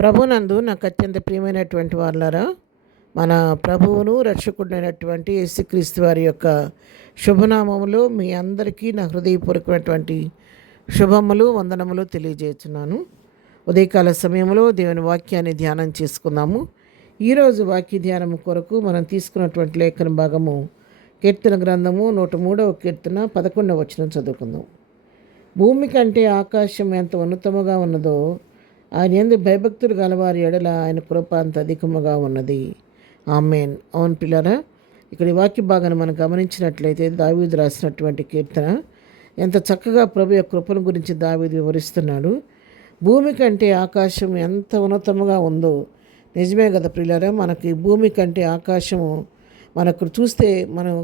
ప్రభునందు నాకు అత్యంత ప్రియమైనటువంటి వాళ్ళారా, మన ప్రభువును రక్షకుడైనటువంటి యేసుక్రీస్తు వారి యొక్క శుభనామములో మీ అందరికీ నా హృదయపూర్వకమైనటువంటి శుభములు వందనములు తెలియజేస్తున్నాను. ఉదయకాల సమయంలో దేవుని వాక్యాన్ని ధ్యానం చేసుకుందాము. ఈరోజు వాక్య ధ్యానం కొరకు మనం తీసుకున్నటువంటి లేఖన భాగము కీర్తన గ్రంథము 103వ కీర్తన 11వ వచనం చదువుకుందాం. భూమి కంటే ఆకాశం ఎంత ఉన్నతముగా ఉన్నదో ఆయన యందు భయభక్తులు గలవారి ఎడల ఆయన కృప అంత అధికముగా ఉన్నది. ఆమేన్. అవును పిల్లరా, ఇక్కడ ఈ వాక్య భాగాన్ని మనం గమనించినట్లయితే దావీదు రాసినటువంటి కీర్తన ఎంత చక్కగా ప్రభు యొక్క కృపను గురించి దావీదు వివరిస్తున్నాడు. భూమి కంటే ఆకాశం ఎంత ఉన్నతముగా ఉందో నిజమే కదా పిల్లరా. మనకి భూమి కంటే ఆకాశము మనకు చూస్తే మనం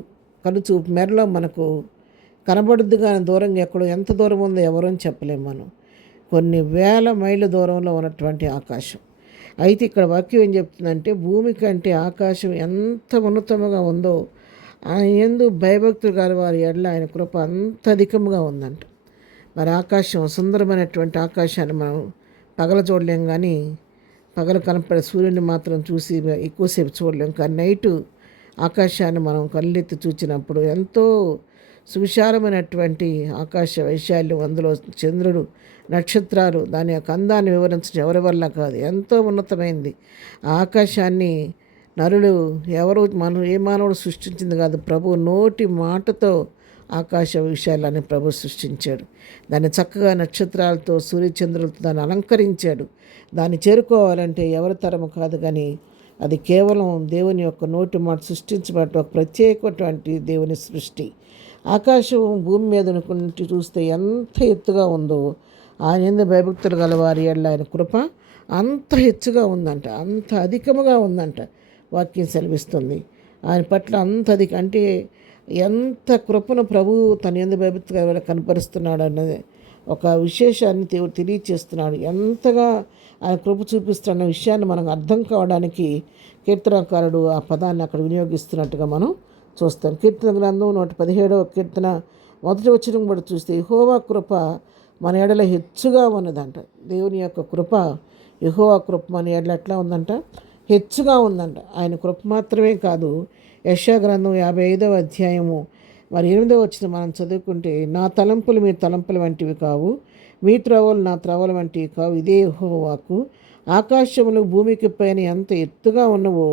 కనుచూపు మేరలో మనకు కనబడుద్దు, కానీ దూరంగా ఎక్కడో ఎంత దూరం ఉందో ఎవరో చెప్పలేము. మనం కొన్ని వేల మైళ్ళ దూరంలో ఉన్నటువంటి ఆకాశం. అయితే ఇక్కడ వాక్యం ఏం చెప్తుందంటే భూమి కంటే ఆకాశం ఎంత ఉన్నతముగా ఉందో ఆయన యందు భయభక్తులు గల వారి ఎడల ఆయన కృప అంత అధికముగా ఉందంట. మరి ఆకాశం సుందరమైనటువంటి ఆకాశాన్ని మనం పగల చూడలేం, కానీ పగలు కనపడే సూర్యుని మాత్రం చూసి ఎక్కువసేపు చూడలేం. కానీ నైటు ఆకాశాన్ని మనం కళ్ళెత్తి చూచినప్పుడు ఎంతో సువిశాలమైనటువంటి ఆకాశ వైశాల్యం, అందులో చంద్రుడు నక్షత్రాలు, దాని యొక్క అందాన్ని వివరించడం ఎవరి వల్ల కాదు, ఎంతో ఉన్నతమైంది. ఆ ఆకాశాన్ని నరుడు ఎవరు ఏ మానవుడు సృష్టించింది కాదు, ప్రభు నోటి మాటతో ఆకాశ విషయాలని ప్రభు సృష్టించాడు. దాన్ని చక్కగా నక్షత్రాలతో సూర్యచంద్రులతో దాన్ని అలంకరించాడు. దాన్ని చేరుకోవాలంటే ఎవరి తరము కాదు, కానీ అది కేవలం దేవుని యొక్క నోటి మాట సృష్టించబడ్డ ఒక ప్రత్యేకటువంటి దేవుని సృష్టి. ఆకాశం భూమి మీద నుండి చూస్తే ఎంత ఎత్తుగా ఉందో ఆయన యందు భయభక్తులు గల వారి ఎడల ఆయన కృప అంత హెచ్చుగా ఉందంట, అంత అధికముగా ఉందంట. వాక్యం సెలవిస్తుంది ఆయన పట్ల అంత అంటే ఎంత కృపను ప్రభు తన యందు భయభక్తులు గల కనపరుస్తున్నాడు అన్నది ఒక విశేషాన్ని దేవుడు తెలియచేస్తున్నాడు. ఎంతగా ఆయన కృప చూపిస్తున్న విషయాన్ని మనకు అర్థం కావడానికి కీర్తనకారుడు ఆ పదాన్ని అక్కడ వినియోగిస్తున్నట్టుగా మనం చూస్తాం. కీర్తన గ్రంథం 117వ కీర్తన 1వ వచనం కూడా చూస్తే యెహోవా కృప మన ఎడల హెచ్చుగా ఉన్నదంట. దేవుని యొక్క కృప, యెహోవా కృప మన ఎడల ఎట్లా ఉందంట, హెచ్చుగా ఉందంట. ఆయన కృప మాత్రమే కాదు, యెషయా గ్రంథం 55వ అధ్యాయము 8వ వచనం మనం చదువుకుంటే నా తలంపులు మీ తలంపుల వంటివి కావు, మీ త్రోవలు నా త్రోవల వంటివి కావు, ఇదే యెహోవాకు. ఆకాశములు భూమికి పైన ఎంత ఎత్తుగా ఉన్నవో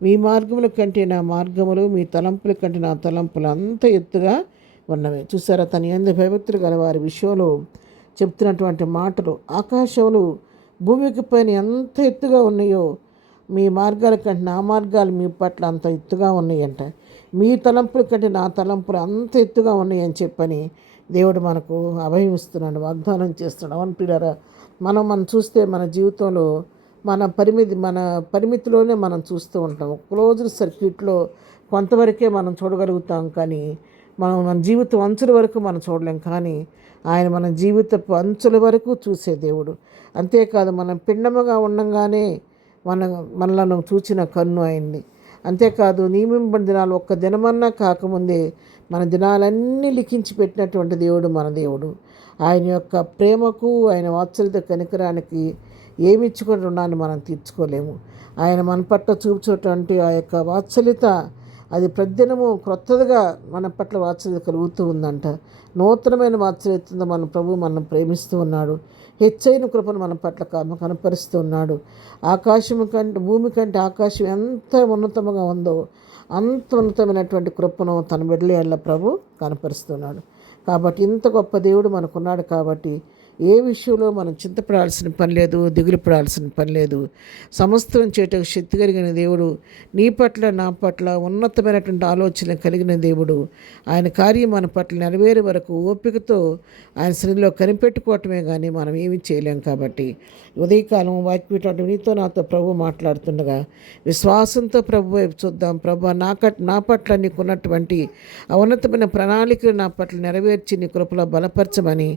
మీ మార్గముల కంటే నా మార్గములు, మీ తలంపుల కంటే నా తలంపులు అంత ఎత్తుగా ఉన్నవి. చూసారా, తన యందు భయభక్తులు గల వారి విషయంలో చెప్తున్నటువంటి మాటలు. ఆకాశములు భూమికి పైన ఎంత ఎత్తుగా ఉన్నాయో మీ మార్గాల కంటే నా మార్గాలు మీ పట్ల అంత ఎత్తుగా ఉన్నాయంట. మీ తలంపుల కంటే నా తలంపులు అంత ఎత్తుగా ఉన్నాయని చెప్పని దేవుడు మనకు అభయం ఇస్తున్నాడు, వాగ్దానం చేస్తున్నాడు. అవును పిల్లరా, మనం చూస్తే మన జీవితంలో మన పరిమితిలోనే మనం చూస్తూ ఉంటాం. క్లోజ్డ్ సర్క్యూట్లో కొంతవరకే మనం చూడగలుగుతాం, కానీ మన జీవితం అంచుల వరకు మనం చూడలేం. కానీ ఆయన మన జీవితపు అంచుల వరకు చూసే దేవుడు. అంతేకాదు, మనం పిండముగా ఉండంగానే మనలను చూచిన కన్ను అయింది. అంతేకాదు, నియమింపబడిన దినాలు ఒక్క దినమన్నా కాకముందే మన దినాలన్నీ లిఖించి పెట్టినటువంటి దేవుడు మన దేవుడు. ఆయన యొక్క ప్రేమకు, ఆయన వాత్సల్యత కనికరానికి ఏమి ఇచ్చుకుని రుణాన్ని మనం తీర్చుకోలేము. ఆయన మన పట్ల చూపుచేటువంటి ఆ యొక్క వాత్సల్యత అది ప్రతిదినము క్రొత్తదిగా మన పట్ల వాత్సల్యత కలుగుతూ ఉందంట. నూతనమైన వాత్సల్యతతో మన ప్రభు మనం ప్రేమిస్తూ ఉన్నాడు. హెచ్చైన కృపను మన పట్ల కనపరుస్తూ ఉన్నాడు. భూమి కంటే ఆకాశం ఎంత ఉన్నతముగా ఉందో అంత ఉన్నతమైనటువంటి కృపను తన బిడ్డల ప్రభు కనపరుస్తున్నాడు. కాబట్టి ఇంత గొప్ప దేవుడు మనకున్నాడు. కాబట్టి ఏ విషయంలో మనం చింతపడాల్సిన పని లేదు, దిగులు పడాల్సిన పని లేదు. సమస్తం చేయటకు శక్తి కలిగిన దేవుడు, నీ పట్ల నా పట్ల ఉన్నతమైనటువంటి ఆలోచన కలిగిన దేవుడు. ఆయన కార్యం మన పట్ల నెరవేరే వరకు ఓపికతో ఆయన సన్నిధిలో కనిపెట్టుకోవటమే కానీ మనం ఏమీ చేయలేం. కాబట్టి ఉదయకాలం వాక్యం నీతో నాతో ప్రభు మాట్లాడుతుండగా విశ్వాసంతో ప్రభు వైపు చూద్దాం. ప్రభు నా పట్ల నీకున్నటువంటి ఉన్నతమైన ప్రణాళికలు నా పట్ల నెరవేర్చి నీ కృపలో బలపరచమని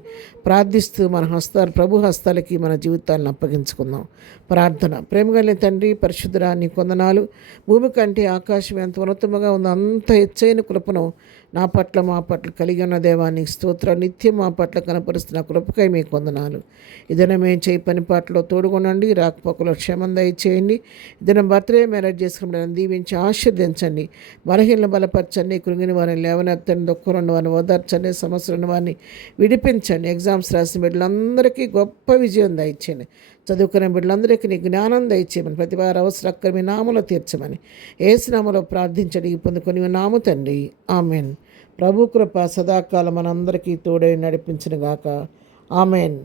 ప్రార్థిస్తూ మన ప్రభు హస్తాలకి మన జీవితాలను అప్పగించుకుందాం. ప్రార్థన. ప్రేమగలిగిన తండ్రి, పరిశుద్ధుడా, నీ కొందనాలు. భూమి కంటే ఆకాశం ఎంత ఉన్నతముగా ఉందో అంత ఎచ్చైన కృపను నా పట్ల మా పట్ల కలిగి ఉన్న దేవానికి స్తోత్రాలు. నిత్యం మా పట్ల కనపరుస్తున్న కృపకై మీ కొందనాలు. ఇదన మేము చేయి పని పాటలో తోడుకొనండి, రాకపోకలో క్షేమం దయచేయండి. ఇదన బర్త్డే మ్యారేజ్ చేసుకుని దీవించి ఆశీర్దించండి. బలహీనలు బలపరచండి, కృంగిన వారిని లేవనెత్తండి, దుఃఖరున్న వారిని ఓదార్చండి, సమస్యలను వారిని విడిపించండి. ఎగ్జామ్స్ రాసిన బిడ్డలందరికీ గొప్ప విజయం దయచేయండి. చదువుకునే బిడ్డలందరికీ నీ జ్ఞానం దయచేయమని, ప్రతి వారి అవసరం అక్కడ మీ నామలో తీర్చమని యేసు నామములో ప్రార్థించడి పొందుకొని నాము తండ్రి. ఆమెన్. ప్రభు కృప సదాకాలం మనందరికీ తోడై నడిపించును గాక. ఆమెన్.